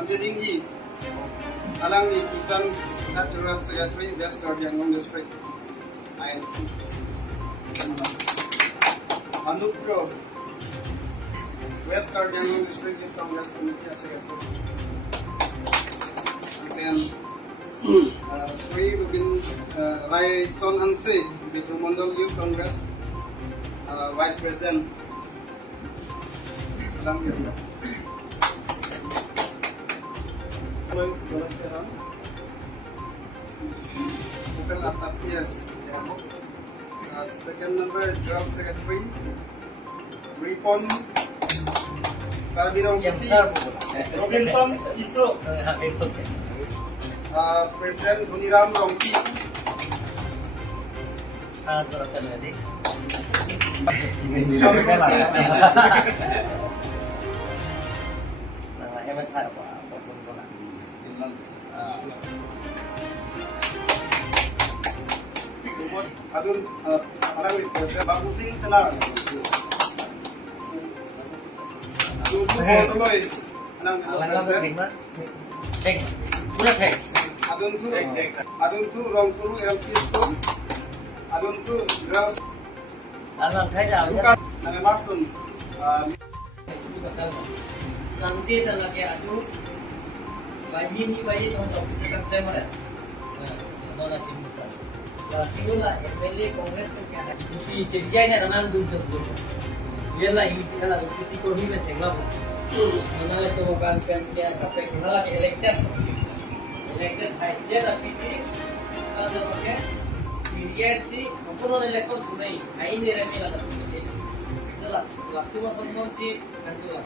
Manjadinghi, Alangi Kisan, Natural Secretary, West Kardiangon District, INC. Anupro, West Kardiangon District Congress Committee Secretary. And then Sri Rai Son Hanse, Mongol Youth Congress Vice President. Yes. Second number, General Secretary, Ripon, Karbirong City, Robinson Iso, President Tuliram Ronghang. Adun, Babu Singh Chana. Adun tu Ronghang LP School. Adun tu Girls. Santi talaga adu bayi ni bayi trong office ka claim hai na Diphusa la singula MLA Congress ko kya hai ki chejai na ranan dum se dum ye la hi kala kuti ko hi na chengla na to kan kan kya ka pe kala ke elected hai ye na PC ada ke period si kono election thunai ai ne re mela la la tu ma son si kan la